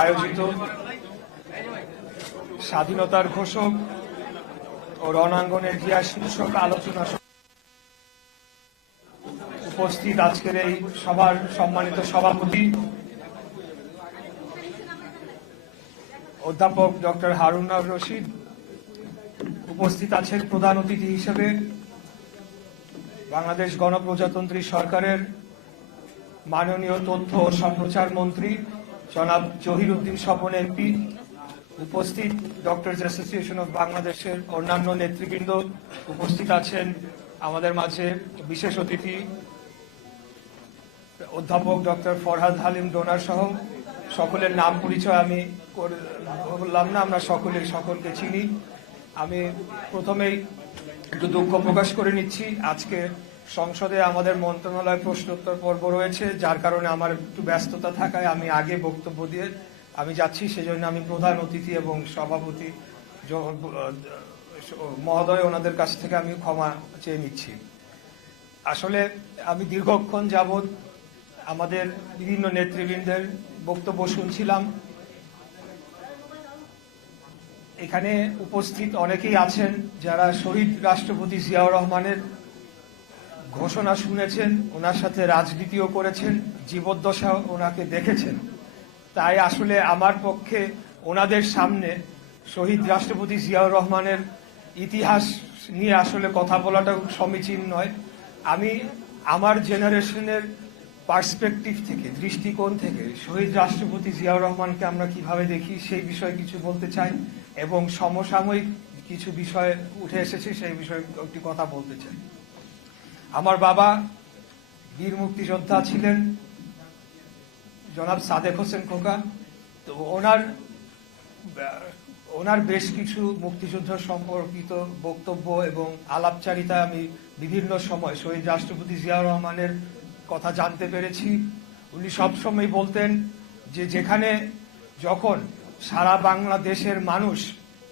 আয়োজিত স্বাধীনতার ঘোষক ও রণাঙ্গনের ইতিহাস শীর্ষক আলোচনা উপস্থিত আজকের এই সভার সম্মানিত সভাপতি অধ্যাপক ডক্টর হারুন রশিদ, উপস্থিত আছেন প্রধান অতিথি হিসেবে বাংলাদেশ গণপ্রজাতন্ত্রী সরকারের মাননীয় তথ্য ও সম্প্রচার মন্ত্রী জনাব জহিরুদ্দিন স্বপন এমপি, উপস্থিত ডক্টরস অ্যাসোসিয়েশন অফ বাংলাদেশের অন্যান্য নেতৃবৃন্দ, উপস্থিত আছেন আমাদের মাঝে বিশেষ অতিথি অধ্যাপক ডক্টর ফরহাদ হালিম ডোনার সহ সকলের নাম পরিচয় আমি বললাম না, আমরা সকলকে চিনি। আমি প্রথমেই একটু দুঃখ প্রকাশ করে নিচ্ছি, আজকে সংসদে আমাদের মন্ত্রণালয় প্রশ্নোত্তর পর্ব রয়েছে, যার কারণে আমার একটু ব্যস্ততা থাকায় আমি আগে বক্তব্য দিয়ে আমি যাচ্ছি। সেজন্য আমি প্রধান অতিথি এবং সভাপতি মহোদয় ওনাদের কাছ থেকে আমি ক্ষমা চেয়ে নিচ্ছি। আসলে আমি দীর্ঘক্ষণ যাবৎ আমাদের বিভিন্ন নেতৃবৃন্দের বক্তব্য শুনছিলাম। এখানে উপস্থিত অনেকেই আছেন যারা শহীদ রাষ্ট্রপতি জিয়াউর রহমানের ঘোষণা শুনেছেন, ওনার সাথে রাজনীতিও করেছেন, জীবদ্দশা ওনাকে দেখেছেন। তাই আসলে আমার পক্ষে ওনাদের সামনে শহীদ রাষ্ট্রপতি জিয়াউর রহমানের ইতিহাস নিয়ে আসলে কথা বলাটা সমীচীন নয়। আমি আমার জেনারেশনের পার্সপেক্টিভ থেকে, দৃষ্টিকোণ থেকে শহীদ রাষ্ট্রপতি জিয়াউর রহমানকে আমরা কিভাবে দেখি সেই বিষয়ে কিছু বলতে চাই এবং সমসাময়িক কিছু বিষয় উঠে এসেছে সেই বিষয়ে একটি কথা বলতে চাই। আমার বাবা বীর মুক্তিযোদ্ধা ছিলেন জনাব সাদেক হোসেন খোকা। তো ওনার বেশ কিছু মুক্তিযুদ্ধ সম্পর্কিত বক্তব্য এবং আলাপচারিতা আমি বিভিন্ন সময় শহীদ রাষ্ট্রপতি জিয়াউর রহমানের কথা জানতে পেরেছি। উনি সবসময় বলতেন যে যেখানে যখন সারা বাংলাদেশের মানুষ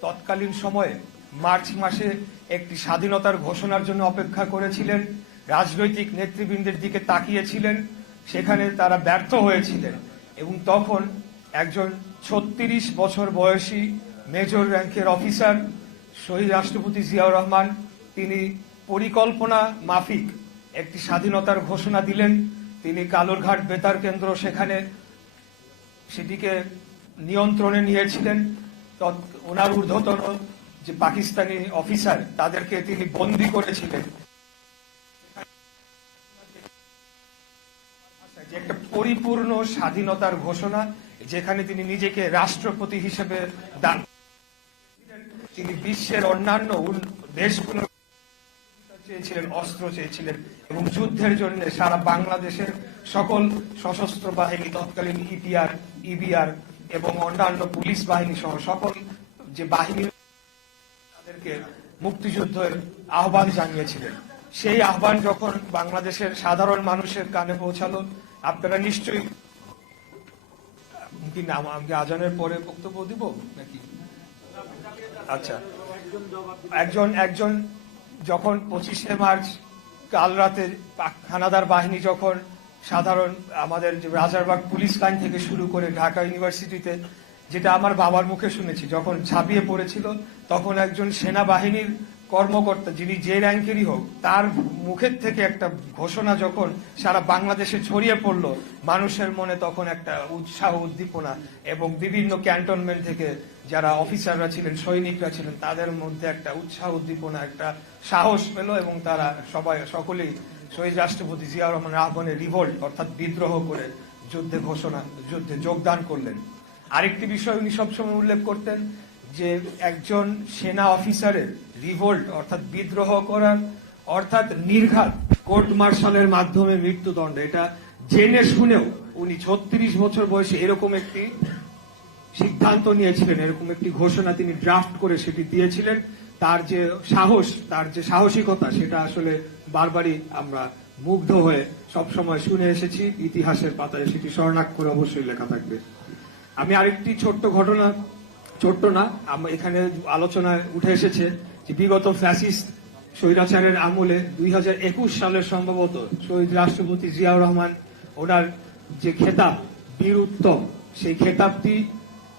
তৎকালীন সময়ে মার্চ মাসে একটি স্বাধীনতার ঘোষণার জন্য অপেক্ষা করেছিলেন, রাজনৈতিক নেতৃবৃন্দের দিকে তাকিয়েছিলেন, সেখানে তারা ব্যর্থ হয়েছিলেন এবং তখন একজন ৩৬ বছর বয়সী মেজর র্যাঙ্কের অফিসার শহীদ রাষ্ট্রপতি জিয়াউর রহমান তিনি পরিকল্পনা মাফিক একটি স্বাধীনতার ঘোষণা দিলেন। তিনি কালুরঘাট বেতার কেন্দ্র সেটিকে নিয়ন্ত্রণে নিয়েছিলেন। ওনার ঊর্ধ্বতন যে পাকিস্তানি অফিসার তাদেরকে তিনি বন্দী করেছিলেন। একটা পরিপূর্ণ স্বাধীনতার ঘোষণা, যেখানে তিনি নিজেকে রাষ্ট্রপতি হিসেবে দান, তিনি বিশ্বের অন্যান্য দেশগুলো চেয়েছিলেন, অস্ত্র চেয়েছিলেন এবং যুদ্ধের জন্য সারা বাংলাদেশের সকল সশস্ত্র বাহিনী, তৎকালীন ইপিআর, ইবিআর এবং অন্যান্য পুলিশ বাহিনী সহ সকল যে বাহিনী তাদেরকে মুক্তিযুদ্ধের আহ্বান জানিয়েছিলেন। সেই আহ্বান যখন বাংলাদেশের সাধারণ মানুষের কানে পৌঁছালো, আপনারা নিশ্চয়ই আমাকে আজানের পরে বক্তব্য দিব নাকি? আচ্ছা, একজন যখন ২৫শে মার্চ কাল রাতে হানাদার বাহিনী যখন সাধারণ আমাদের রাজারবাগ পুলিশ লাইন থেকে শুরু করে ঢাকা ইউনিভার্সিটিতে, যেটা আমার বাবার মুখে শুনেছি, যখন ঝাঁপিয়ে পড়েছিল, তখন একজন সেনাবাহিনীর কর্মকর্তা, যিনি যে র্যাঙ্কেরই হোক, তার মুখের থেকে একটা ঘোষণা যখন সারা বাংলাদেশে ছড়িয়ে পড়লো, মানুষের মনে তখন একটা উৎসাহ, উদ্দীপনা এবং বিভিন্ন ক্যান্টনমেন্ট থেকে যারা অফিসাররা ছিলেন, সৈনিকরা ছিলেন, তাদের মধ্যে একটা উৎসাহ, উদ্দীপনা, একটা সাহস পেল এবং তারা সকলেই শহীদ রাষ্ট্রপতি জিয়াউর রহমানের আহ্বানে রিভোল্ট অর্থাৎ বিদ্রোহ করে যুদ্ধে যোগদান করলেন। আরেকটি বিষয় উনি সবসময় উল্লেখ করতেন যে একজন সেনা অফিসারের রিভোল্ট অর্থাৎ বিদ্রোহ করার অর্থাৎ নির্ঘাত কোর্ট মার্শালের মাধ্যমে মৃত্যুদণ্ড, এটা জেনে শুনেও উনি ৩৬ বছর বয়সে এরকম একটি সিদ্ধান্ত নিয়েছিলেন, এরকম একটি ঘোষণা তিনি ড্রাফট করে সেটি দিয়েছিলেন। তার যে সাহস, তার যে সাহসিকতা, সেটা আসলে বারবারই আমরা মুগ্ধ হয়ে সবসময় শুনে এসেছি। ইতিহাসের পাতায় সেটি স্বর্ণাক্ষরে অবশ্যই লেখা থাকবে। আমি আরেকটি ছোট্ট ঘটনা, ছোট্ট না, এখানে আলোচনায় উঠে এসেছে যে বিগত ফ্যাসিস্ট স্বৈরাচারের আমলে ২০২১ সালের সম্ভবত শহীদ রাষ্ট্রপতি জিয়াউর রহমান ওনার যে খেতাব বীর উত্তম, সেই খেতাবটি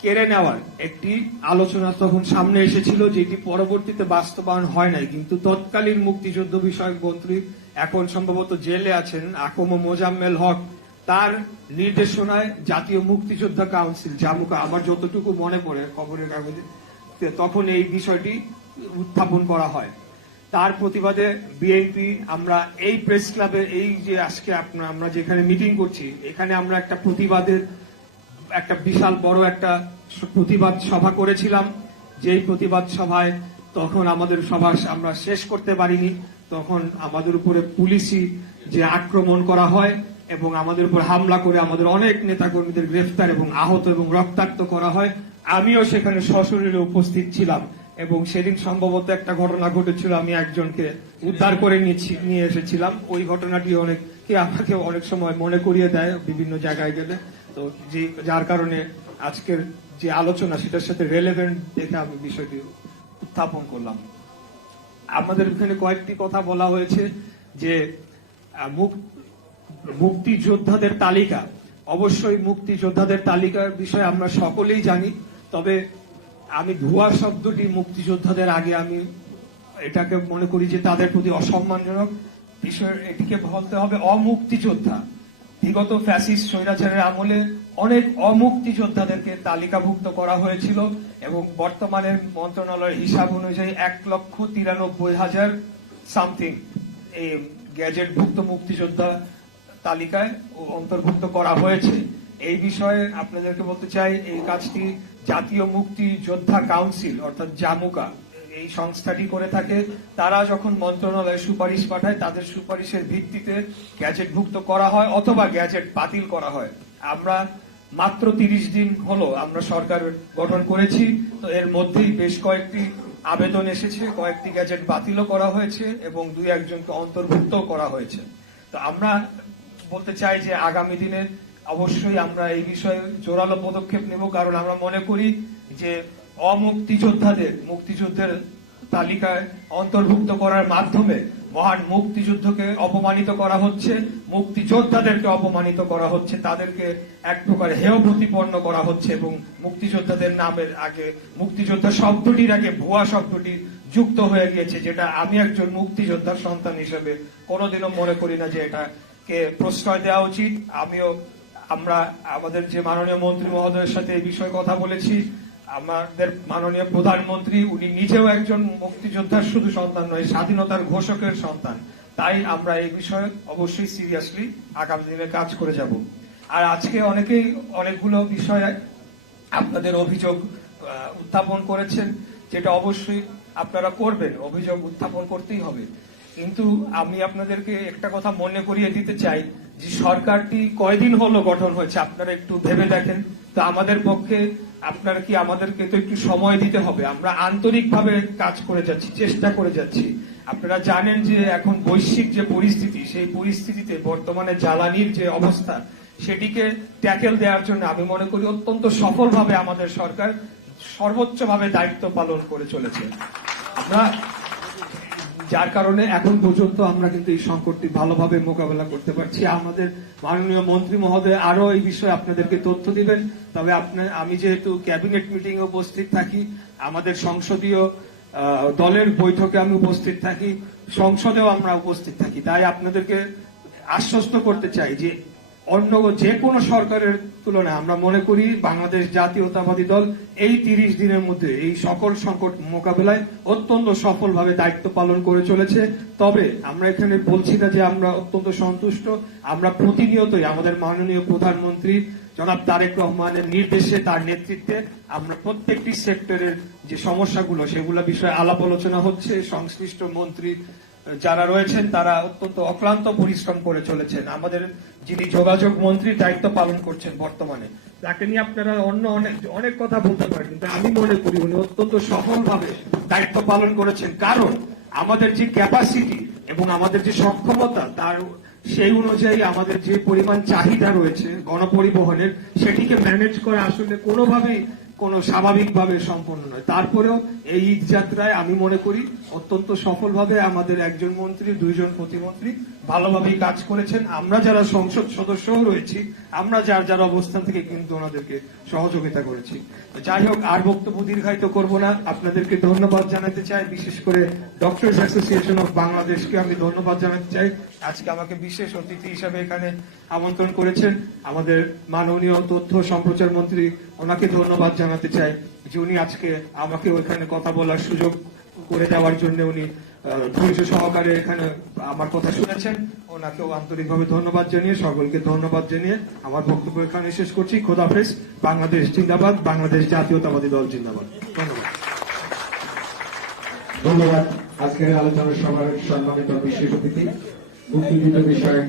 কেড়ে নেওয়ার একটি আলোচনা তখন সামনে এসেছিল, যেটি পরবর্তীতে বাস্তবায়ন হয় নাই। কিন্তু তৎকালীন মুক্তিযুদ্ধ বিষয়ক মন্ত্রী, এখন সম্ভবত জেলে আছেন, আকম মোজাম্মেল হক, তার নির্দেশনায় জাতীয় মুক্তিযোদ্ধা কাউন্সিল জামুকা, আমার যতটুকু মনে পড়ে খবরের কাগজে, তখন এই বিষয়টি উত্থাপন করা হয়। তার প্রতিবাদে বিএনপি আমরা এই প্রেস ক্লাবে, এই যে আজকে আমরা যেখানে মিটিং করছি, এখানে আমরা একটা প্রতিবাদের একটা বিশাল বড় একটা প্রতিবাদ সভা করেছিলাম। যেই প্রতিবাদ সভায় তখন আমাদের সভা আমরা শেষ করতে পারিনি, তখন আমাদের উপরে পুলিশি যে আক্রমণ করা হয় এবং আমাদের উপর হামলা করে আমাদের অনেক নেতাকর্মীদের গ্রেফতার এবং আহত এবং রক্তাক্ত করা হয়। আমিও সেখানে সশরীরে উপস্থিত ছিলাম এবং সেদিন সম্ভবত একটা ঘটনা ঘটেছিল, আমি একজনকে উদ্ধার করে নিয়ে এসেছিলাম। ওই ঘটনাটি আমাকে অনেক সময় মনে করিয়ে দেয় বিভিন্ন জায়গায় গেলে। তো যার কারণে আজকের যে আলোচনা সেটার সাথে রেলেভেন্ট দেখে আমি বিষয়টি উত্থাপন করলাম। আমাদের এখানে কয়েকটি কথা বলা হয়েছে যে মুক্তিযোদ্ধাদের তালিকা, অবশ্যই মুক্তিযোদ্ধাদের তালিকার বিষয়ে আমরা সকলেই জানি, তবে আমি ভুয়া শব্দটি মুক্তিযোদ্ধাদের আগে আমি এটাকে মনে করি যে তাদের প্রতি অসম্মানজনক বিষয়। এটিকে বলতে হবে অমুক্তিযোদ্ধা। বিগত ফ্যাসিস্ট স্বৈরাচারের আমলে অনেক অমুক্তিযোদ্ধাদেরকে তালিকাভুক্ত করা হয়েছিল এবং বর্তমানের মন্ত্রণালয়ের হিসাব অনুযায়ী 1,93,000 সামথিং এই গ্যাজেটভুক্ত মুক্তিযোদ্ধা তালিকায় অন্তর্ভুক্ত করা হয়েছে। এই বিষয়ে আপনাদেরকে বলতে চাই, এই কাজটি জাতীয় মুক্তিযোদ্ধা কাউন্সিল অর্থাৎ জামুকা এই সংস্থাটি করে থাকে। তারা যখন মন্ত্রণালয়ে সুপারিশ পাঠায়, তাদের সুপারিশের ভিত্তিতে গ্যাজেটভুক্ত করা হয় অথবা গ্যাজেট বাতিল করা হয়। আমরা মাত্র 30 দিন হলো আমরা সরকার গঠন করেছি, তো এর মধ্যেই বেশ কয়েকটি আবেদন এসেছে, কয়েকটি গ্যাজেট বাতিলও করা হয়েছে এবং 2-1জনকে অন্তর্ভুক্ত করা হয়েছে। তো আমরা বলতে চাই যে আগামী দিনে অবশ্যই আমরা এই বিষয়ে জোরালো পদক্ষেপ নেব, কারণ আমরা মনে করি যে মুক্তিযুদ্ধের তালিকায় অন্তর্ভুক্ত করার মাধ্যমে মহান মুক্তিযুদ্ধকে অপমানিত করা হচ্ছে, মুক্তিযোদ্ধাদেরকে অপমানিত করা হচ্ছে, তাদেরকে এক প্রকার হেয় প্রতিপন্ন করা হচ্ছে এবং মুক্তিযোদ্ধাদের নামের আগে, মুক্তিযোদ্ধা শব্দটির আগে ভুয়া শব্দটি যুক্ত হয়ে গিয়েছে, যেটা আমি একজন মুক্তিযোদ্ধার সন্তান হিসেবে কোনোদিনও মনে করি না যে এটাকে প্রশ্রয় দেওয়া উচিত। আমরা আমাদের যে মাননীয় মন্ত্রী মহোদয়ের সাথে এই বিষয়ে কথা বলেছি। আমাদের মাননীয় প্রধানমন্ত্রী, উনি নিজেও একজন মুক্তিযোদ্ধার শুধু সন্তান নয়, স্বাধীনতার ঘোষকের সন্তান। তাই আমরা এই বিষয়ে অবশ্যই সিরিয়াসলি আগামী দিনে কাজ করে যাব। আর আজকে অনেকগুলো বিষয়ে আপনাদের অভিযোগ উত্থাপন করেছেন, যেটা অবশ্যই আপনারা করবেন, অভিযোগ উত্থাপন করতেই হবে। কিন্তু আমি আপনাদেরকে একটা কথা মনে করিয়ে দিতে চাই যে সরকারটি কয়দিন হলো গঠন হয়েছে, আপনারা একটু ভেবে দেখেন তো। আমাদেরকে তো একটু সময় দিতে হবে। আমরা আন্তরিকভাবে কাজ করে যাচ্ছি, চেষ্টা করে যাচ্ছি। আপনারা জানেন যে এখন বৈশ্বিক যে পরিস্থিতি, সেই পরিস্থিতিতে বর্তমানে জ্বালানির যে অবস্থা, সেটিকে ট্যাকেল দেওয়ার জন্য আমি মনে করি অত্যন্ত সফলভাবে আমাদের সরকার সর্বোচ্চভাবে দায়িত্ব পালন করে চলেছে। যার কারণে এখন পর্যন্ত আমরা কিন্তু এই সংকটটি ভালোভাবে মোকাবেলা করতে পারছি। আমাদের মাননীয় মন্ত্রী মহোদয় আরো এই বিষয়ে আপনাদেরকে তথ্য দিবেন। তবে আমি যেহেতু ক্যাবিনেট মিটিং এ উপস্থিত থাকি, আমাদের সংসদীয় দলের বৈঠকে আমি উপস্থিত থাকি, সংসদেও আমরা উপস্থিত থাকি, তাই আপনাদেরকে আশ্বস্ত করতে চাই যে অন্য যে কোনো সরকারের তুলনায় আমরা মনে করি বাংলাদেশ জাতীয়তাবাদী দল এই 30 দিনের মধ্যে এই সকল সংকট মোকাবেলায় অত্যন্ত সফলভাবে দায়িত্ব পালন করে চলেছে। তবে আমরা এখানে বলছি না যে আমরা অত্যন্ত সন্তুষ্ট। আমরা প্রতিনিয়তই আমাদের মাননীয় প্রধানমন্ত্রী জনাব তারেক রহমানের নির্দেশে, তার নেতৃত্বে আমরা প্রত্যেকটি সেক্টরের যে সমস্যাগুলো সেগুলো বিষয়ে আলাপ আলোচনা হচ্ছে। সংশ্লিষ্ট মন্ত্রী যারা রয়েছেন তারা অত্যন্ত অক্লান্ত পরিশ্রম করে চলেছেন। আমাদের যিনি যোগাযোগ মন্ত্রী দায়িত্ব পালন করছেন বর্তমানে, তাকে নিয়ে আপনারা অনেক কথা বলতে পারেন, কিন্তু আমি মনে করি উনি অত্যন্ত সফলভাবে দায়িত্ব পালন করেছেন। কারণ আমাদের যে ক্যাপাসিটি এবং আমাদের যে সক্ষমতা, তার সেই অনুযায়ী আমাদের যে পরিমাণ চাহিদা রয়েছে গণপরিবহনের, সেটিকে ম্যানেজ করা আসলে কোনোভাবেই স্বাভাবিকভাবে সম্পন্ন নয়। তারপরেও এই ঈদ যাত্রায় আমি মনে করি অত্যন্ত সফলভাবে আমাদের একজন মন্ত্রী, 2জন প্রতিমন্ত্রী ভালোভাবেই কাজ করেছেন। আমরা যারা সংসদ সদস্যও রয়েছি আমরা যার যার অবস্থান থেকে কিন্তু ওনাদেরকে সহযোগিতা করেছি। তো যাই হোক, আর বক্তব্য দীর্ঘায়িত করব না, আপনাদেরকে ধন্যবাদ জানাতে চাই। বিশেষ করে ডক্টরস অ্যাসোসিয়েশন অফ বাংলাদেশকে আমি ধন্যবাদ জানাতে চাই, আজকে আমাকে বিশেষ অতিথি হিসাবে এখানে আমন্ত্রণ করেছেন। আমাদের মাননীয় তথ্য সম্প্রচার মন্ত্রী, ওনাকে ধন্যবাদ জানাতে চাই যে উনি আজকে আমাকে ওইখানে কথা বলার সুযোগ করে দেওয়ার জন্য উনি ধৈর্য সহকারে এখানে আমার কথা শুনেছেন। ওনাকেও আন্তরিকভাবে ধন্যবাদ জানিয়ে, সকলকে ধন্যবাদ জানিয়ে আমার বক্তব্য এখানে শেষ করছি। খোদাফেজ। বাংলাদেশ জিন্দাবাদ, বাংলাদেশ জাতীয়তাবাদী দল জিন্দাবাদ। ধন্যবাদ। ধন্যবাদ। আজকের আলোচনা সভার সম্মানিত বিশেষ অতিথি মুক্তিযুদ্ধ বিষয়ক